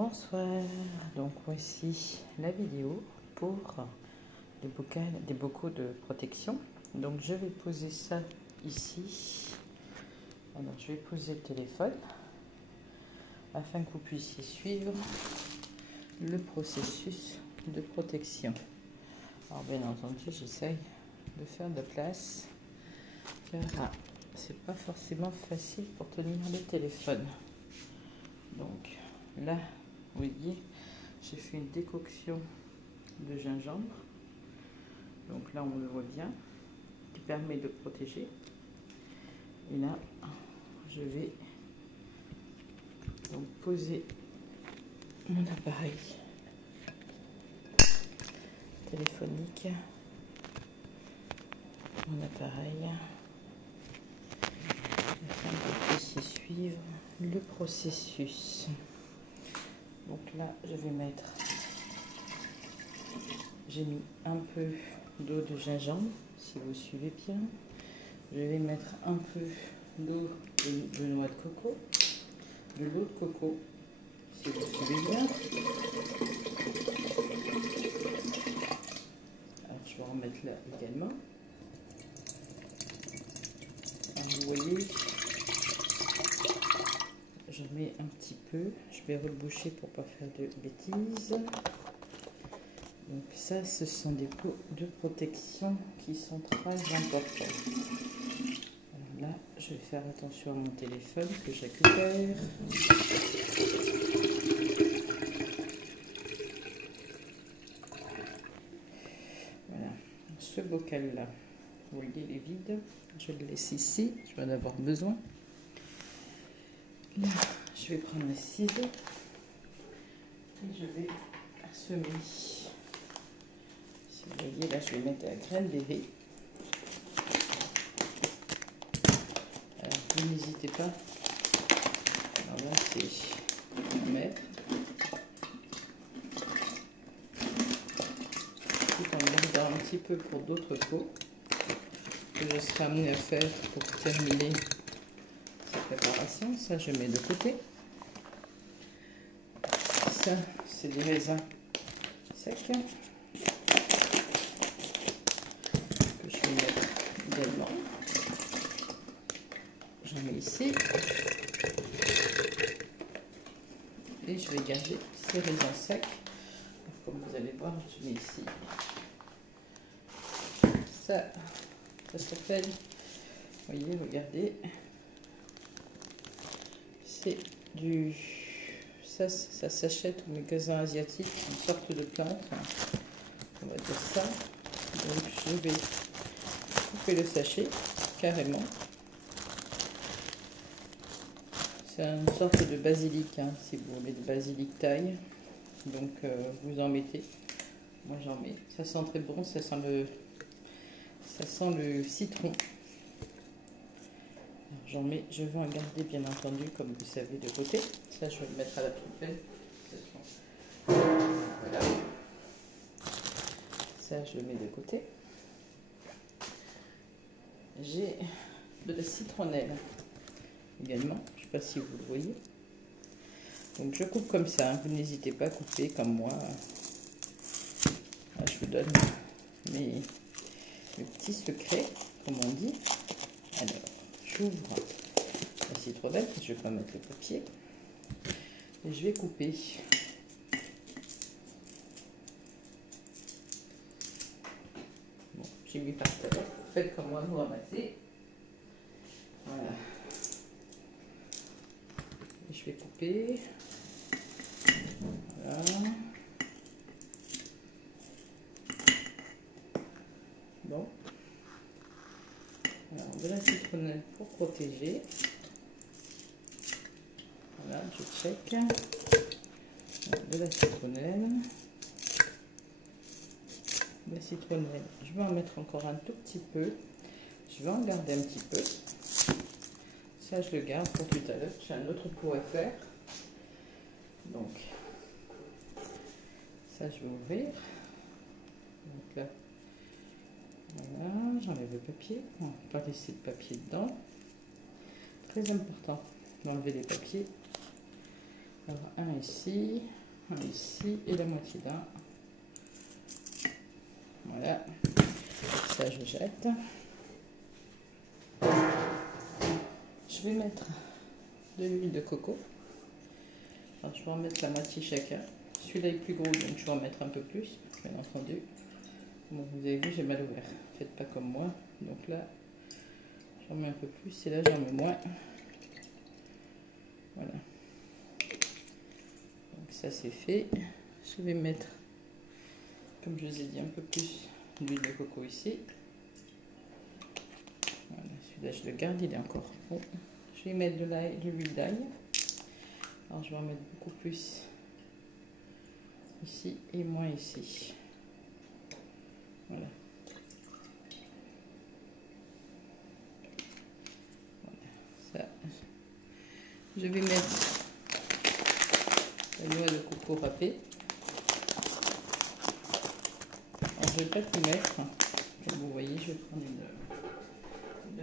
Bonsoir, donc voici la vidéo pour des bocaux de protection. Donc je vais poser ça ici. Alors je vais poser le téléphone afin que vous puissiez suivre le processus de protection. Alors bien entendu j'essaye de faire de la place car c'est pas forcément facile pour tenir le téléphone. Donc là, vous voyez, j'ai fait une décoction de gingembre. Donc là, on le voit bien, qui permet de protéger. Et là, je vais donc poser mon appareil téléphonique, mon appareil, afin que vous puissiez suivre le processus. Donc là, je vais mettre, j'ai mis un peu d'eau de gingembre, si vous suivez bien. Je vais mettre un peu d'eau de noix de coco, de l'eau de coco, si vous suivez bien. Alors, je vais en mettre là également. Alors, vous voyez, j'en mets un petit peu. Je vais reboucher pour ne pas faire de bêtises. Donc ça, ce sont des pots de protection qui sont très importants. Alors là, je vais faire attention à mon téléphone que je récupère. Voilà, ce bocal-là, vous voyez, il est vide. Je le laisse ici, je vais en avoir besoin. Là, je vais prendre un ciseau et je vais semer. Si vous voyez, là, je vais mettre la graine d'éré. Alors, vous n'hésitez pas. Alors là, c'est à mettre. Tout en gardant un petit peu pour d'autres pots que je serai amenée à faire pour terminer cette préparation. Ça, je mets de côté. Ça, c'est des raisins secs que je vais mettre également. J'en mets ici. Et je vais garder ces raisins secs. Comme vous allez voir, je mets ici. Ça s'appelle, vous voyez, regardez. C'est du... Ça s'achète au magasin asiatique, une sorte de plante. On va dire ça. Donc je vais couper le sachet carrément. C'est une sorte de basilic, hein, si vous voulez, de basilic taille. Donc vous en mettez. Moi j'en mets. Ça sent très bon, ça sent le citron. J'en mets, je vais en garder bien entendu, comme vous savez, de côté. Ça, je vais le mettre à la poubelle. Voilà. Ça, je le mets de côté. J'ai de la citronnelle également. Je ne sais pas si vous le voyez. Donc, je coupe comme ça. Vous n'hésitez pas à couper comme moi. Là, je vous donne mes petits secrets, comme on dit. Alors, j'ouvre la citronnelle, je vais pas mettre le papier, et je vais couper. Bon, j'ai mis par terre, faites comme moi, vous ramassez. Voilà. Et je vais couper. Voilà. Bon. Alors, de la citronnelle pour protéger. Voilà, je check. De la citronnelle. De la citronnelle. Je vais en mettre encore un tout petit peu. Je vais en garder un petit peu. Ça, je le garde pour tout à l'heure. J'ai un autre pot à faire. Donc, ça, je vais ouvrir. Donc là, voilà, j'enlève le papier. On ne va pas laisser de papier dedans. Très important d'enlever les papiers. Alors, 1 ici, un ici et la moitié d'un. Voilà, ça je jette. Je vais mettre de l'huile de coco. Alors, je vais en mettre la moitié chacun. Celui-là est plus gros, donc je vais en mettre un peu plus, bien entendu. Bon, vous avez vu, j'ai mal ouvert. Faites pas comme moi. Donc là, j'en mets un peu plus et là, j'en mets moins. Voilà. Donc ça, c'est fait. Je vais mettre, comme je vous ai dit, un peu plus d'huile de coco ici. Voilà, celui-là, je le garde, il est encore bon. Je vais mettre de l'huile d'ail. Alors, je vais en mettre beaucoup plus ici et moins ici. Voilà. Voilà. Ça. Je vais mettre la noix de coco râpée. Alors, je ne vais pas tout mettre. Comme vous voyez, je vais prendre une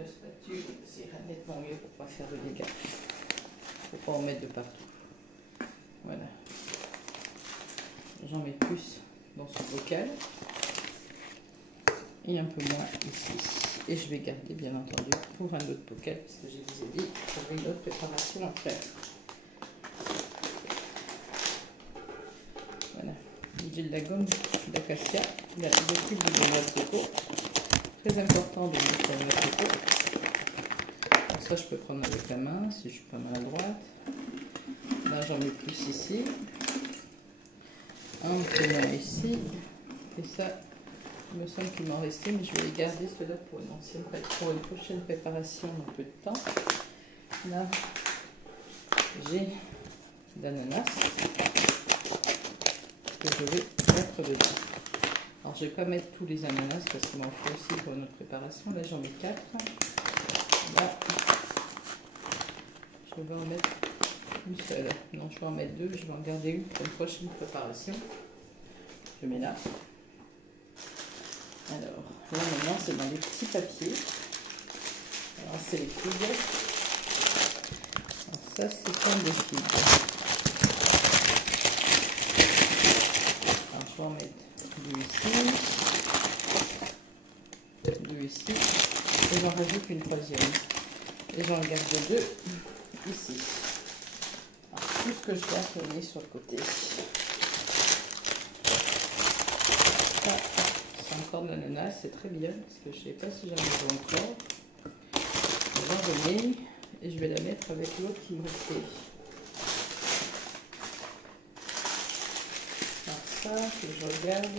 spatule. C'est nettement mieux pour ne pas faire de dégâts. Il ne faut pas en mettre de partout. Voilà. J'en mets plus dans ce bocal. Et un peu moins ici. Et je vais garder, bien entendu, pour un autre bocal, parce que je vous ai dit, j'avais une autre préparation à faire. Voilà. J'ai de la gomme d'acacia, des cubes de noix de coco. Très important de mettre la noix de coco. Alors ça, je peux prendre avec la main, si je prends à droite. Là, j'en mets plus ici. Un peu moins ici. Et ça, il me semble qu'il m'en restait, mais je vais les garder ceux-là pour une prochaine préparation dans peu de temps. Là, j'ai d'ananas que je vais mettre dedans. Alors, je ne vais pas mettre tous les ananas parce qu'il m'en faut aussi pour notre préparation. Là, j'en mets 4. Là, je vais en mettre une seule. Non, je vais en mettre 2. Je vais en garder une pour une prochaine préparation. Je mets là. Alors, là maintenant, c'est dans les petits papiers. Alors, c'est les figues. Alors, ça, c'est comme des figues. Alors, je vais en mettre 2 ici, 2 ici, et j'en rajoute une troisième. Et j'en garde 2 ici. Alors, tout ce que je dois tourner sur le côté. Ça, encore de l'ananas, c'est très bien parce que je ne sais pas si j'en ai encore. J'en remets et je vais la mettre avec l'autre qui me restait. Alors ça, que je regarde,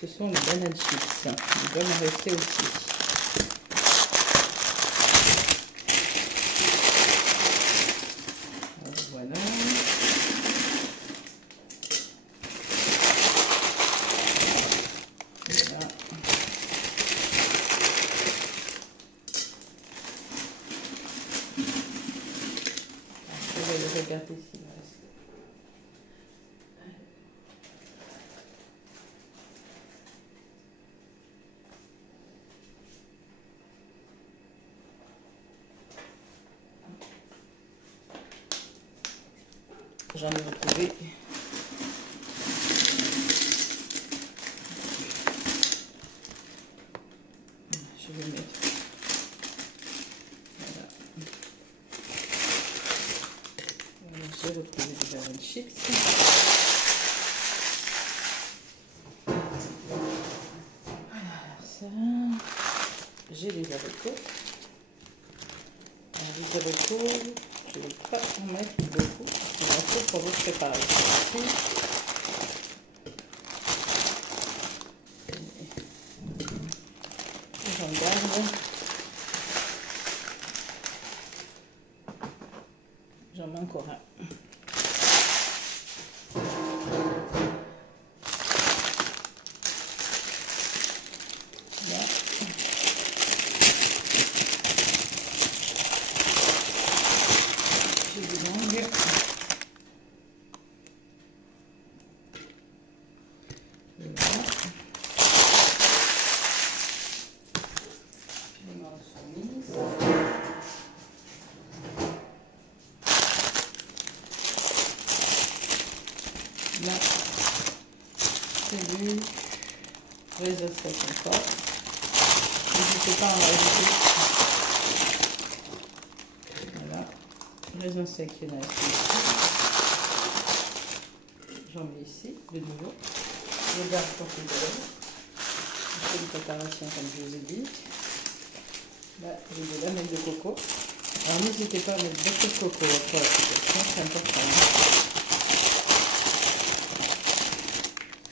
ce sont les bananes chips. Ils doivent en rester aussi. Alors, voilà. Regardez s'il reste. J'en ai retrouvé. Je vais mettre. J'ai retrouvé des bananes chips. Alors ça, j'ai les haricots. Alors les haricots, je ne vais pas en mettre beaucoup. Il en faut pour votre préparation. J'en garde. J'en mets encore un. Là. J'ai des mangues. Là, c'est du raisin sec encore. N'hésitez pas à en rajouter. Voilà. Raisin sec, il y en a ici. J'en mets ici, de nouveau. Je garde pour tout à l'heure. Je fais une préparation comme je vous ai dit. Là, j'ai de la mèche de coco. Alors n'hésitez pas à mettre beaucoup de coco pour l'application, c'est important.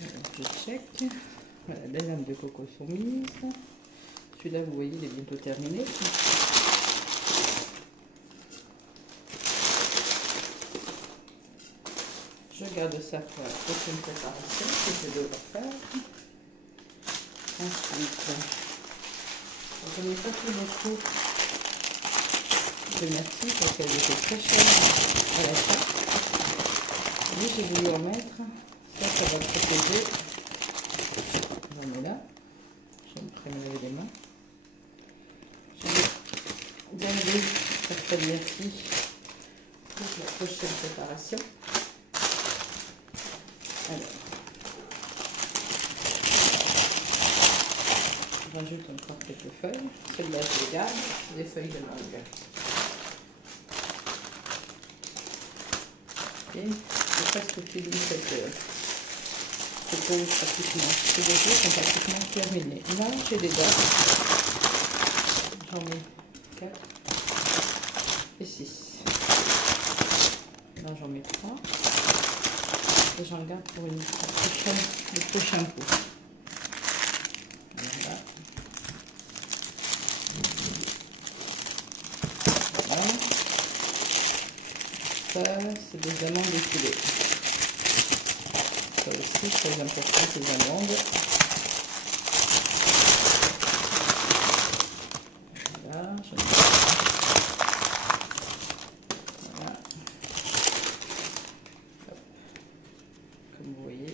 Alors, je check. Voilà, les lames de coco sont mises. Celui-là, vous voyez, il est bientôt terminé. Je garde ça pour la prochaine préparation que je dois faire. Ensuite, je n'ai pas fait beaucoup de merci parce qu'elle était très chère à l'achat. Mais j'ai voulu en mettre. Ça va protéger. J'en mets là. Je vais me prélever les mains. Je vais garder cette merci pour la prochaine préparation. Alors, je rajoute encore quelques feuilles. Celles-là, je les garde, des feuilles de mangue. Et j'ai presque fini cette pause pratiquement. Ces deux jours sont pratiquement terminés. Là, j'ai des dates. J'en mets 4 et 6. Là, j'en mets 3. Et j'en garde pour le prochain coup. Voilà. Voilà. Ça, c'est des amandes effilées. Ça aussi, très important, ces amandes. Voilà, voilà. Comme vous voyez.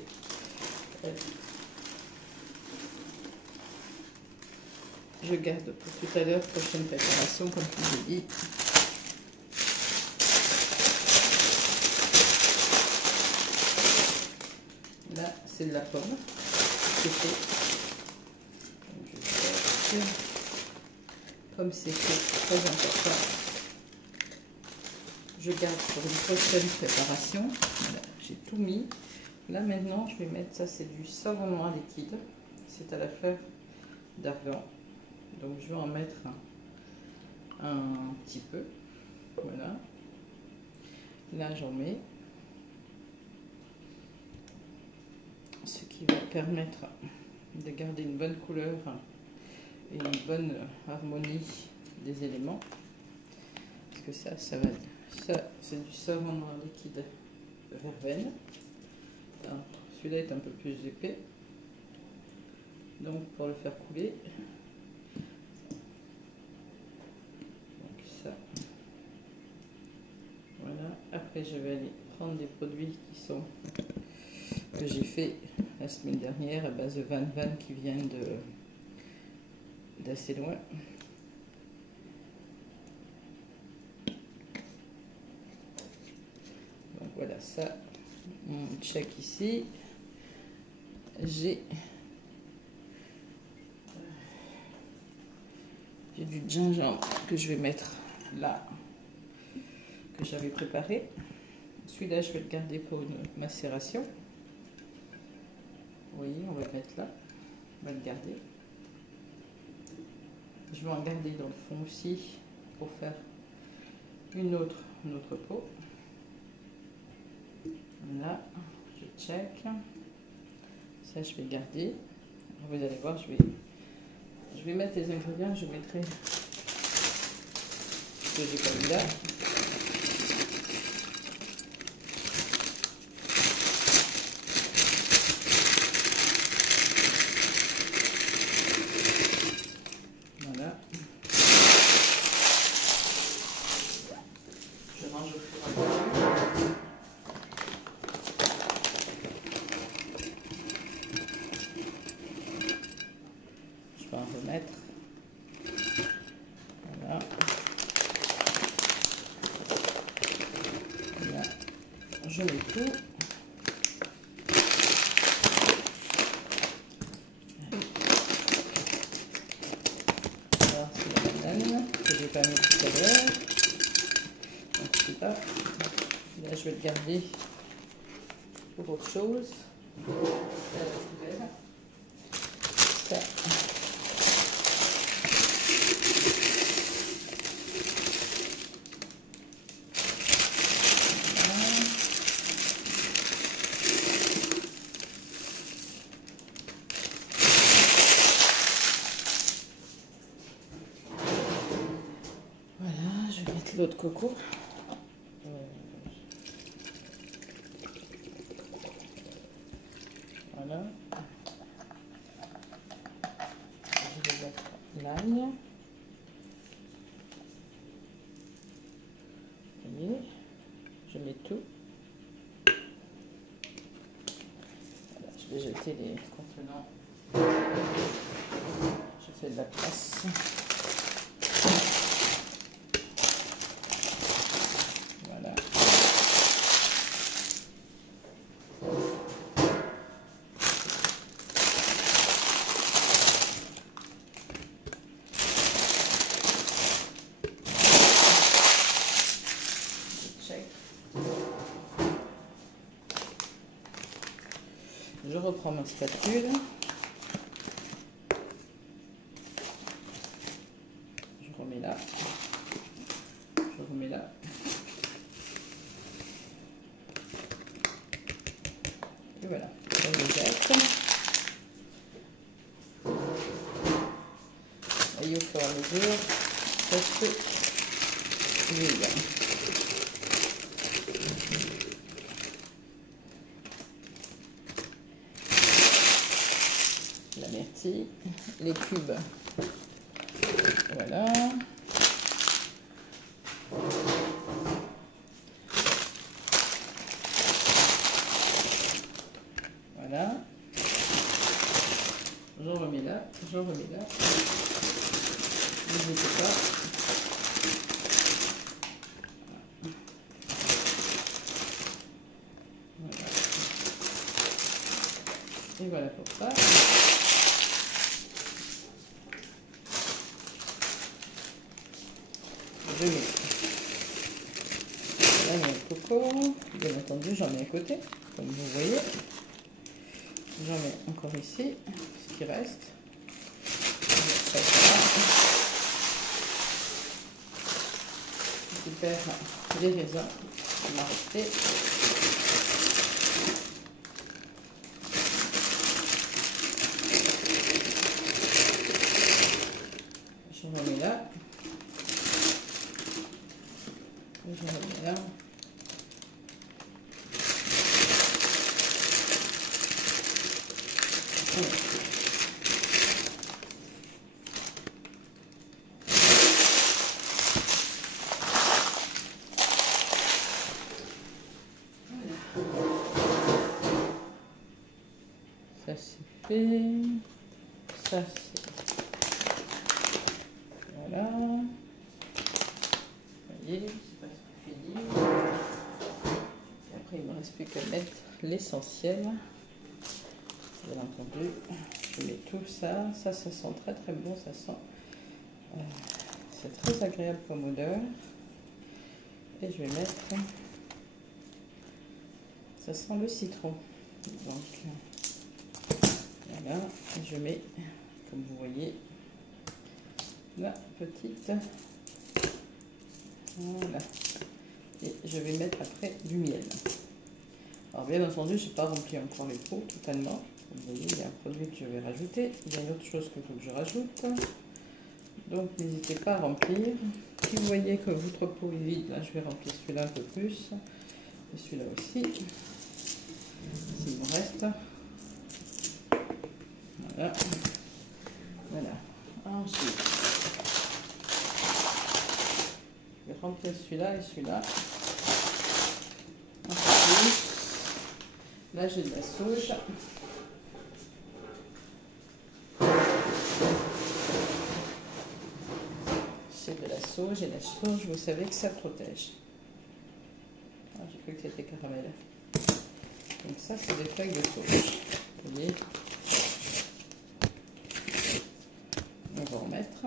Je garde pour tout à l'heure, prochaine préparation, comme je vous ai dit. Là, c'est de la pomme séchée. Pomme séchée, très important. Je garde pour une prochaine préparation. Voilà, j'ai tout mis. Là, maintenant, je vais mettre ça, c'est du savon noir liquide. C'est à la fleur d'argan. Donc, je vais en mettre un petit peu. Voilà. Là, j'en mets. Ce qui va permettre de garder une bonne couleur et une bonne harmonie des éléments. Parce que ça va. Ça, c'est du savon noir liquide verveine. Celui-là est un peu plus épais. Donc, pour le faire couler, donc ça. Voilà. Après, je vais aller prendre des produits que j'ai fait la semaine dernière à base de Van qui viennent d'assez loin. Donc voilà, ça, on check ici. J'ai du gingembre que je vais mettre là, que j'avais préparé. Celui-là, je vais le garder pour une macération. Vous voyez, on va le mettre là. On va le garder. Je vais en garder dans le fond aussi pour faire une autre peau. Là, je check. Ça, je vais garder. Vous allez voir, je vais mettre les ingrédients. Je mettrai ce que j'ai comme là. Voilà. Je range au fur et à mesure. Je vais en remettre. Voilà. Là, je mets tout. que j'ai pas mis tout à l'heure. Là, je vais le garder pour autre chose. Ça. Voilà, je vais mettre l'autre coco. Voilà. Je vais mettre l'ail. Vous voyez, je mets tout. Voilà, je vais jeter les contenants. Je fais de la place. Voilà. Je reprends ma spatule. Je remets là. Je remets là. Et voilà. Je le jette. Et au fur et à mesure, ça se vide. La myrtille, les cubes, voilà. Voilà. J'en remets là, j'en remets là. N'hésitez pas. Voilà. Et voilà pour ça. Je mets là mon coco, bien entendu j'en mets à côté, comme vous voyez. J'en mets encore ici, ce qui reste. Je récupère les raisins qui m'ont resté. Je remets là. Je remets là. Ça c'est fait. Ça c'est. Voilà. Vous voyez, c'est presque fini. Et après, il ne me reste plus qu'à mettre l'essentiel. Bien entendu, je mets tout ça. Ça sent très très bon. Ça sent. C'est très agréable comme odeur. Et je vais mettre. Ça sent le citron. Donc. Voilà, je mets, comme vous voyez, la petite. Voilà. Et je vais mettre après du miel. Alors bien entendu, je n'ai pas rempli encore les pots totalement. Comme vous voyez, il y a un produit que je vais rajouter. Il y a une autre chose qu'il faut que je rajoute. Donc n'hésitez pas à remplir. Si vous voyez que votre pot est vide, là je vais remplir celui-là un peu plus. Et celui-là aussi. S'il me reste. Voilà. Voilà. Ensuite, je vais remplir celui-là et celui-là. Un peu plus. Là, j'ai de la sauge. C'est de la sauge et la sauge, vous savez que ça protège. Ah, j'ai cru que c'était caramel. Donc ça, c'est des feuilles de sauge. Vous voyez. On va en mettre.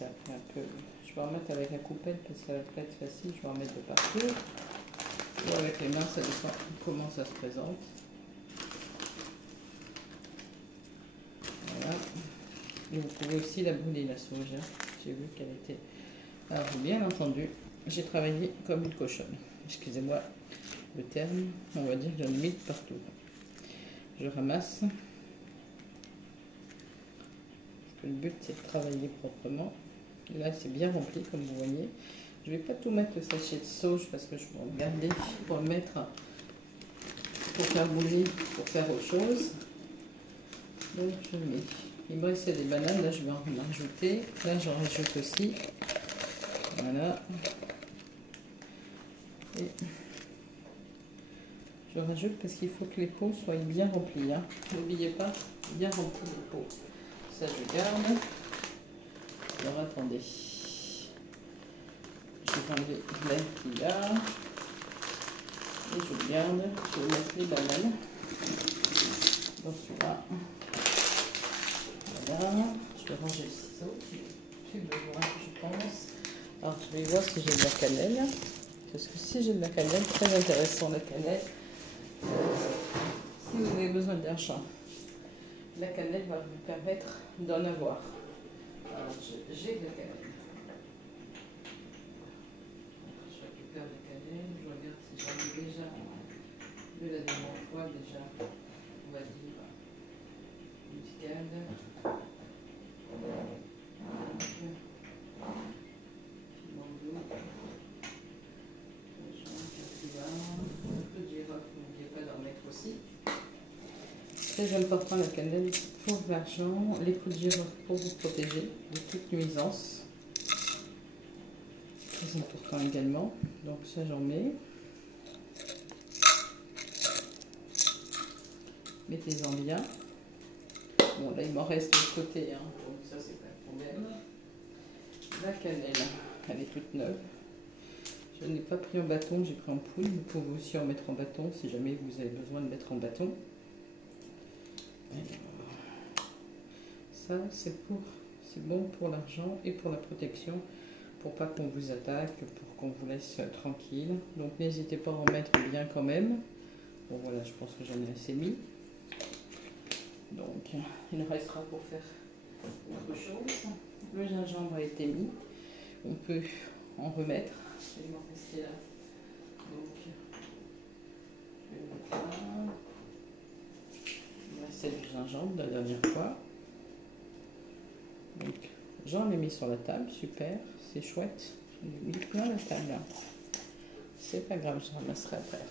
ça fait un peu... Je vais en mettre avec la coupette parce que ça va pas être facile. Je vais en mettre de partout. Ou avec les mains, ça dépend comment ça se présente. Voilà. Et vous pouvez aussi la brûler, la sauge. Hein. J'ai vu qu'elle était... Alors, bien entendu, j'ai travaillé comme une cochonne. Excusez-moi le terme. On va dire que j'en ai mis partout. Je ramasse. Parce que le but, c'est de travailler proprement. Là, c'est bien rempli, comme vous voyez. Je ne vais pas tout mettre le sachet de sauge parce que je vais en garder pour le mettre, pour faire bouillir, pour faire autre chose. Donc, je mets. Il me restait des bananes, là, je vais en rajouter. Là, j'en rajoute aussi. Voilà. Et je rajoute parce qu'il faut que les pots soient bien remplis. Hein. N'oubliez pas, bien remplir les pots. Ça, je garde. Alors, attendez. Je vais enlever l'air qu'il y a. Et je le garde. Je vais mettre les bananes dans celui-là. Voilà. Je vais ranger le ciseau. Plus besoin, je pense. Alors, je vais voir si j'ai de la cannelle. Parce que si j'ai de la cannelle, très intéressant la cannelle. Si vous avez besoin d'argent, la cannelle va vous permettre d'en avoir. Alors, j'ai de la cannelle. Je récupère la cannelle, je regarde si j'en ai déjà de la dernière fois, déjà, on va dire, muscade. Très important la cannelle pour l'argent, les pots de girofle pour vous protéger de toute nuisance. Très important également. Donc ça j'en mets. Mettez-en bien. Bon là il m'en reste de l'autre côté, hein, donc ça c'est pas un problème. La cannelle, elle est toute neuve. Je n'ai pas pris en bâton, j'ai pris en poudre. Vous pouvez aussi en mettre en bâton si jamais vous avez besoin de mettre en bâton. Ça c'est bon pour l'argent et pour la protection, pour pas qu'on vous attaque, pour qu'on vous laisse tranquille. Donc n'hésitez pas à en mettre bien quand même. Bon voilà, je pense que j'en ai assez mis. Donc il restera pour faire autre chose. Le gingembre a été mis. On peut en remettre. Je vais m'en rester là. Donc je vais mettre là. C'est du gingembre de la dernière fois. Donc j'en ai mis sur la table, super, c'est chouette. J'ai mis plein la table. C'est pas grave, je ramasserai après.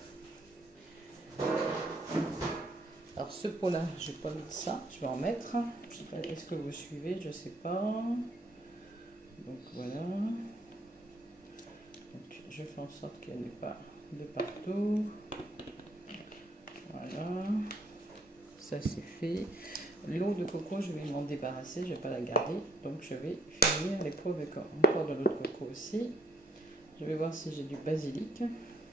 Alors ce pot là, j'ai pas mis de ça, je vais en mettre. Je sais pas, est-ce que vous suivez, je sais pas. Donc voilà. Donc, je fais en sorte qu'il n'y en ait pas de partout. Voilà. Ça c'est fait. L'eau de coco, je vais m'en débarrasser, je ne vais pas la garder. Donc je vais finir les pots avec encore de l'eau de coco aussi. Je vais voir si j'ai du basilic.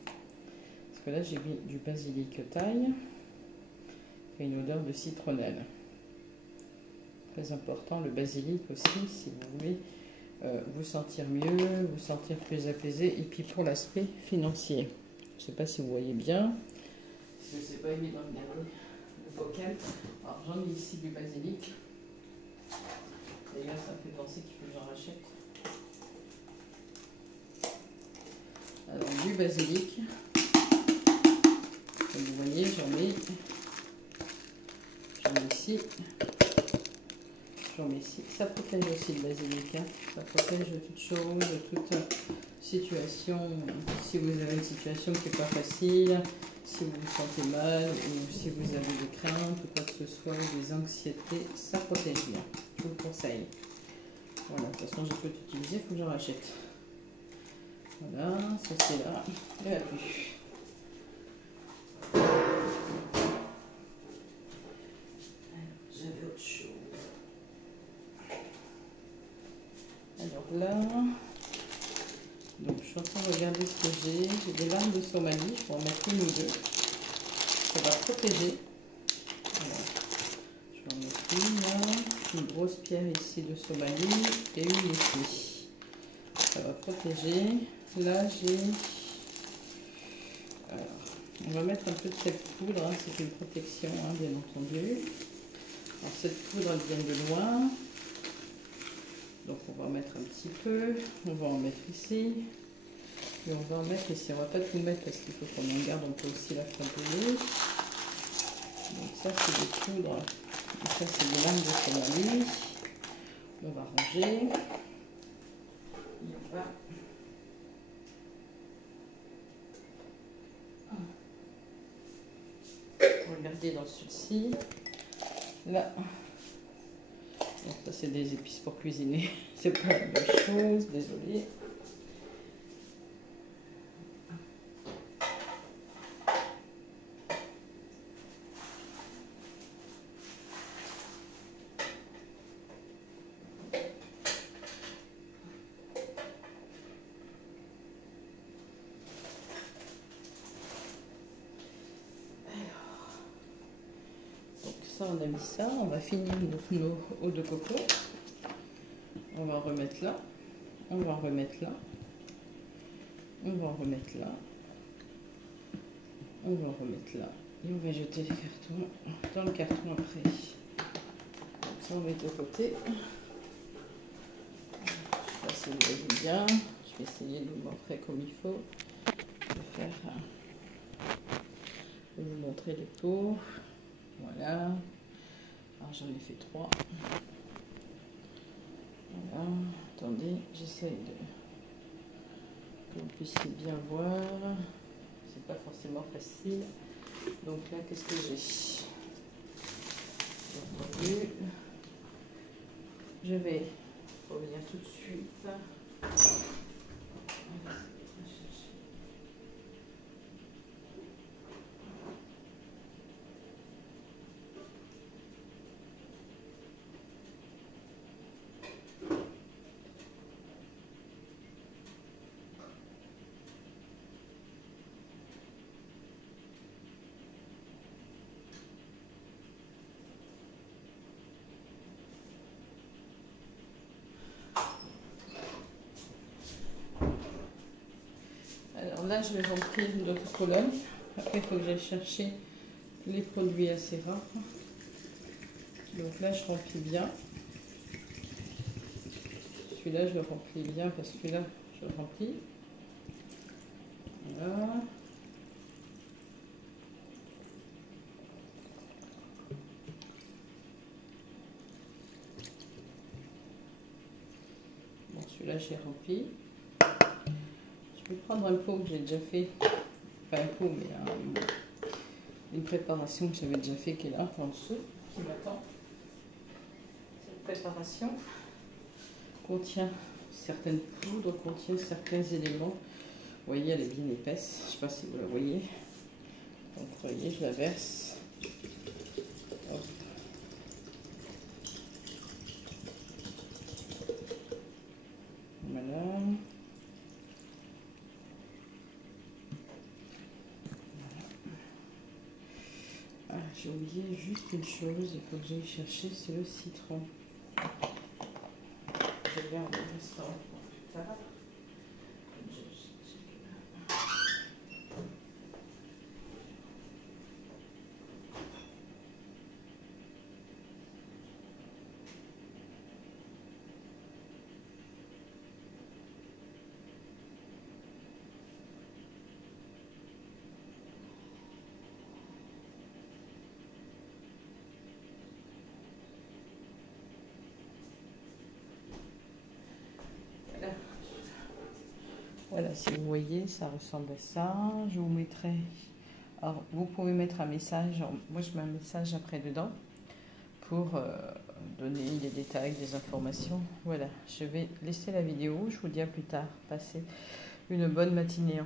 Parce que là j'ai mis du basilic thaï. Il y a une odeur de citronnelle. Très important, le basilic aussi, si vous voulez vous sentir mieux, vous sentir plus apaisé. Et puis pour l'aspect financier. Je ne sais pas si vous voyez bien. Parce que c'est pas évident de garder. Bocal. Alors j'en ai ici du basilic. D'ailleurs ça me fait penser qu'il faut que j'en rachète. Alors du basilic. Comme vous voyez j'en ai ici. J'en mets ici. Ça protège aussi le basilic. Hein. Ça protège de toute chose, de toute situation. Si vous avez une situation qui n'est pas facile. Si vous vous sentez mal ou si vous avez des craintes ou quoi que ce soit, des anxiétés, ça protège bien. Je vous le conseille. Voilà, de toute façon, je peux l'utiliser, il faut que j'en rachète. Voilà, ça c'est là. Et la pluie. J'avais autre chose. Alors là, donc je suis en train de regarder ce que j'ai. J'ai des larmes de Somalie, je vais en mettre une ou deux. Ça va protéger. Voilà. Je vais en mettre une là. une grosse pierre ici de Somalie et une ici. Ça va protéger. Là, j'ai... Alors, on va mettre un peu de cette poudre, hein, c'est une protection, hein, bien entendu. Alors, cette poudre, elle vient de loin. Donc, on va en mettre un petit peu. On va en mettre ici. Et on va en mettre ici. On va pas tout mettre parce qu'il faut qu'on en garde. On peut aussi la frapper. Donc, ça, c'est des poudres. Et ça, c'est des lames de Somalie. On va ranger. Et on va... Regardez dans celui-ci. Là. Donc ça, c'est des épices pour cuisiner. C'est pas la même chose. Désolée. Ça, on a mis ça, on va finir nos eaux de coco. On va en remettre là, on va en remettre là, on va en remettre là, on va en remettre là, et on va jeter les cartons dans le carton après. Donc ça, on met de côté. Ça, c'est bien. Je vais essayer de vous montrer comme il faut. Je vais faire, vous montrer les pots. Voilà. Alors j'en ai fait 3. Voilà. Attendez, j'essaye de que vous puissiez bien voir. C'est pas forcément facile. Donc là, qu'est-ce que j'ai? Je vais revenir tout de suite. Alors là, je vais remplir d'autres colonnes. Après, il faut que j'aille chercher les produits assez rares. Donc là, je remplis bien. Celui-là, je le remplis bien parce que là, je le remplis. Voilà. Bon, celui-là, j'ai rempli. Je vais prendre un pot que j'ai déjà fait. Pas un pot, mais une préparation que j'avais déjà fait qui est là, en dessous, qui m'attend. Cette préparation contient certaines poudres, contient certains éléments. Vous voyez, elle est bien épaisse. Je ne sais pas si vous la voyez. Donc, vous voyez, je la verse. Hop. Voilà. Ah, j'ai oublié juste une chose, il faut que j'aille chercher, c'est le citron. Je garde le restant pour plus tard. Voilà, si vous voyez, ça ressemble à ça. Je vous mettrai... Alors, vous pouvez mettre un message. Moi, je mets un message après dedans pour donner des détails, des informations. Voilà, je vais laisser la vidéo. Je vous dis à plus tard. Passez une bonne matinée.